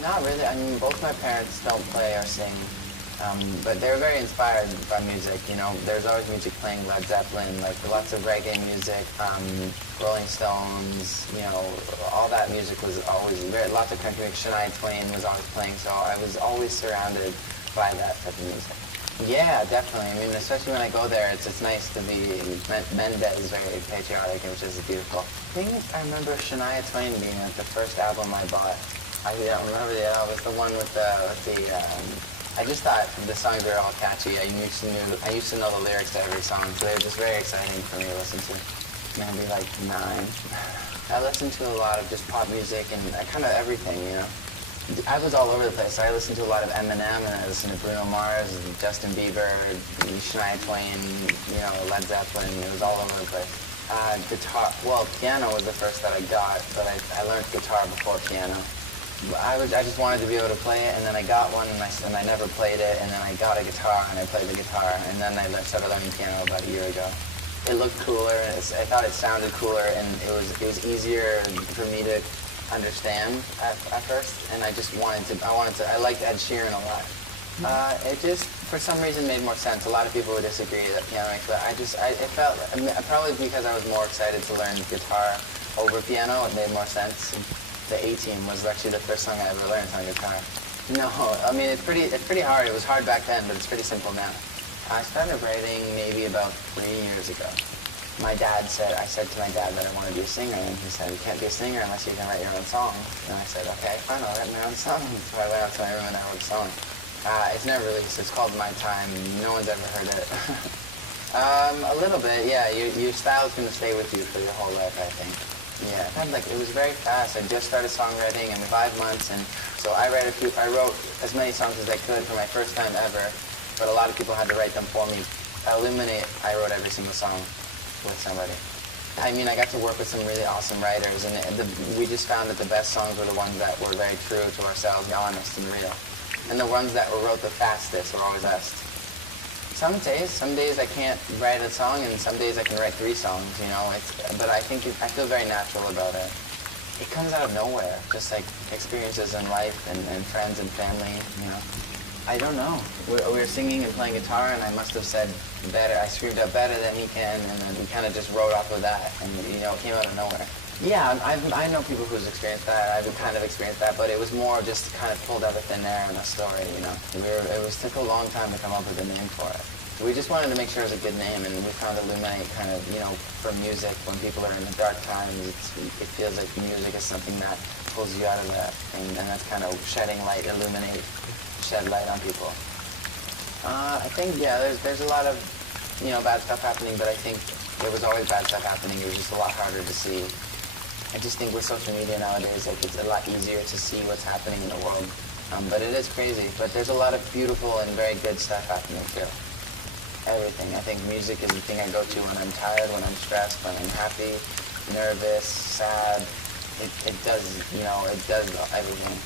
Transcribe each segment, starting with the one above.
Not really. I mean, both my parents don't play or sing, but they're very inspired by music. You know, there's always music playing, Led Zeppelin, like lots of reggae music, Rolling Stones. You know, all that music was always lots of country. Shania Twain was always playing, so I was always surrounded by that type of music. Yeah, definitely. I mean, especially when I go there, it's nice to be Mendes, very patriotic, which is beautiful. I think I remember Shania Twain being like the first album I bought. I don't remember it was the one with the I just thought the songs were all catchy. I used to know the lyrics to every song, so they were just very exciting for me to listen to. Maybe like 9. I listened to a lot of just pop music and kind of everything, you know. I was all over the place. I listened to a lot of Eminem, and I listened to Bruno Mars, Justin Bieber, Shania Twain, you know, Led Zeppelin. It was all over the place. Guitar, well, piano was the first that I got, but I learned guitar before piano. I just wanted to be able to play it, and then I got one, and I never played it, and then I got a guitar, and I played the guitar, and then I started learning piano about a year ago. It looked cooler, and I thought it sounded cooler, and it was easier for me to understand at first, and I liked Ed Sheeran a lot. It just, for some reason, made more sense. A lot of people would disagree that piano makes, but it felt, probably because I was more excited to learn guitar over piano, it made more sense. The A-Team was actually the first song I ever learned on guitar. No, I mean, it's pretty hard. It was hard back then, but it's pretty simple now. I started writing maybe about 3 years ago. I said to my dad that I want to be a singer, and he said, you can't be a singer unless you can write your own songs. And I said, okay, fine, I'll write my own songs. So I went out to my room and I wrote a song. It's never released. It's called My Time. No one's ever heard it. A little bit, yeah. Your style's going to stay with you for your whole life, I think. Yeah, it was very fast. I just started songwriting in 5 months, and so I wrote as many songs as I could for my first time ever, but a lot of people had to write them for me. Illuminate, I wrote every single song with somebody. I mean, I got to work with some really awesome writers, and we just found that the best songs were the ones that were very true to ourselves, honest and real. And the ones that wrote the fastest were always us. Some days I can't write a song, and some days I can write 3 songs, you know. But I feel very natural about it. It comes out of nowhere, just like experiences in life and friends and family, you know. I don't know. We were singing and playing guitar, and I must have said better. I screamed out better than he can, and then we kind of just wrote off of that, and you know, it came out of nowhere. Yeah, I know people who's experienced that. I've kind of experienced that, but it was more just kind of pulled out of thin air in a story, you know. Took a long time to come up with a name for it. We just wanted to make sure it was a good name, and we found Illuminate kind of, you know, for music, when people are in the dark times, it feels like music is something that pulls you out of that, and that's kind of shedding light, illuminate, shed light on people. I think, yeah, there's a lot of, you know, bad stuff happening, but I think there was always bad stuff happening. It was just a lot harder to see. I just think with social media nowadays, like, it's a lot easier to see what's happening in the world. But it is crazy. But there's a lot of beautiful and very good stuff happening too. Everything. I think music is the thing I go to when I'm tired, when I'm stressed, when I'm happy, nervous, sad. It does, you know, it does everything.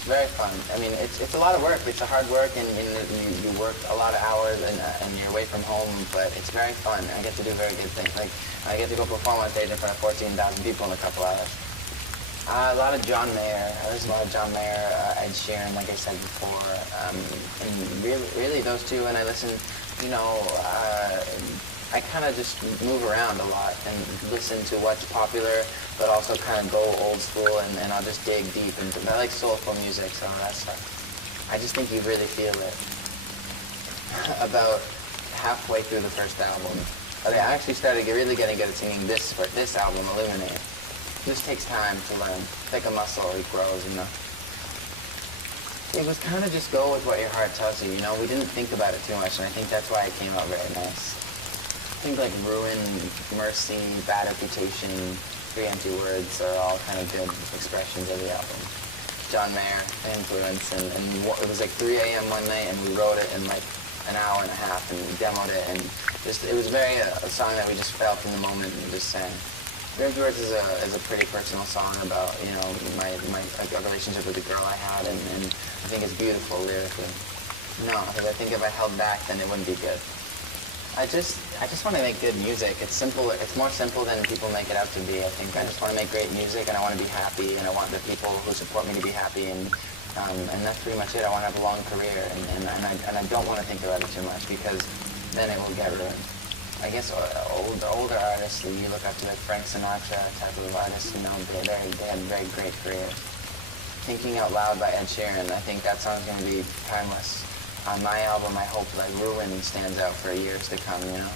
It's very fun. I mean, it's a lot of work. It's a hard work, and you work a lot of hours, and you're away from home, but it's very fun. I get to do very good things. Like, I get to go perform on stage in front of 14,000 people in a couple hours. A lot of John Mayer. I listen to a lot of John Mayer, Ed Sheeran, like I said before, and really those two. And I listen, you know, I kind of just move around a lot and listen to what's popular, but also kind of go old school, and I'll just dig deep. And I like soulful music, so that stuff. I just think you really feel it. About halfway through the first album, I actually started really getting good at singing this album, Illuminate. It just takes time to learn. It's like a muscle, it grows, you know. It was kind of just go with what your heart tells you, you know. We didn't think about it too much, and I think that's why it came out very nice. I think like Ruin, Mercy, Bad Reputation, 3 Empty Words are all kind of good expressions of the album. John Mayer, influence, and it was like 3 a.m. one night, and we wrote it in like an hour and a half, and we demoed it, and just it was very a song that we just felt in the moment and just sang. 3 Empty Words is a pretty personal song about, you know, my a relationship with a girl I had, and I think it's beautiful lyrically. No, because I think if I held back, then it wouldn't be good. I just want to make good music. It's simple. It's more simple than people make it out to be. I think I just want to make great music, and I want to be happy, and I want the people who support me to be happy, and And that's pretty much it. I want to have a long career, and I don't want to think about it too much, because then it will get ruined. I guess older artists, you look up to, like Frank Sinatra type of artists, you know, they had very great careers. Thinking Out Loud by Ed Sheeran, I think that song's going to be timeless. On my album, I hope like Ruin stands out for years to come, you know.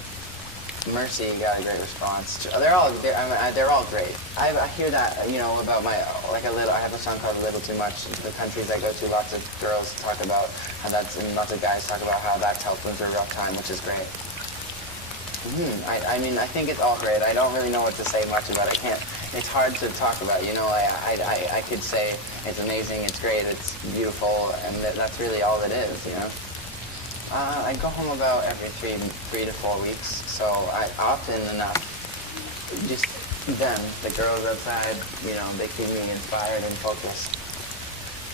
Mercy got a great response. They're all great. I hear that, you know, about I have a song called A Little Too Much. The countries I go to, lots of girls talk about how and lots of guys talk about how that's helped them through a rough time, which is great. I mean, I think it's all great. I don't really know what to say much about it. It's hard to talk about, you know. I could say it's amazing, it's great, it's beautiful, and that's really all it is, you know. I go home about every 3 to 4 weeks, so I often enough, just them, the girls outside, you know, they keep me inspired and focused.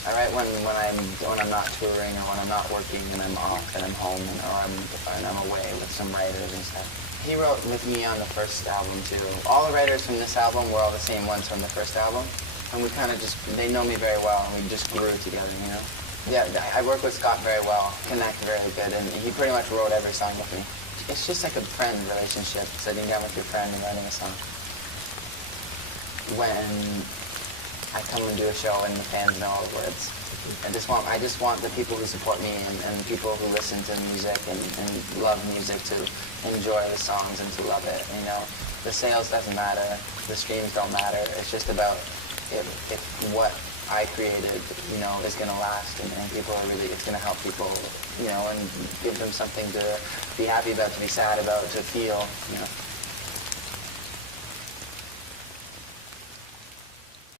I write when I'm not touring, or when I'm not working and I'm off and I'm home, or I'm away with some writers and stuff. He wrote with me on the first album too. All the writers from this album were all the same ones from the first album, and we kind of they know me very well, and we just grew together, you know. Yeah, I work with Scott very well, connect very good, and he pretty much wrote every song with me. It's just like a friend relationship, sitting down with your friend and writing a song. When I come and do a show and the fans know all the words, I just want the people who support me and the people who listen to music and love music to enjoy the songs and to love it, you know. The sales doesn't matter, the streams don't matter, it's just about if what I created, you know, is going to last, and people are really, it's going to help people, you know, and give them something to be happy about, to be sad about, to feel, you know.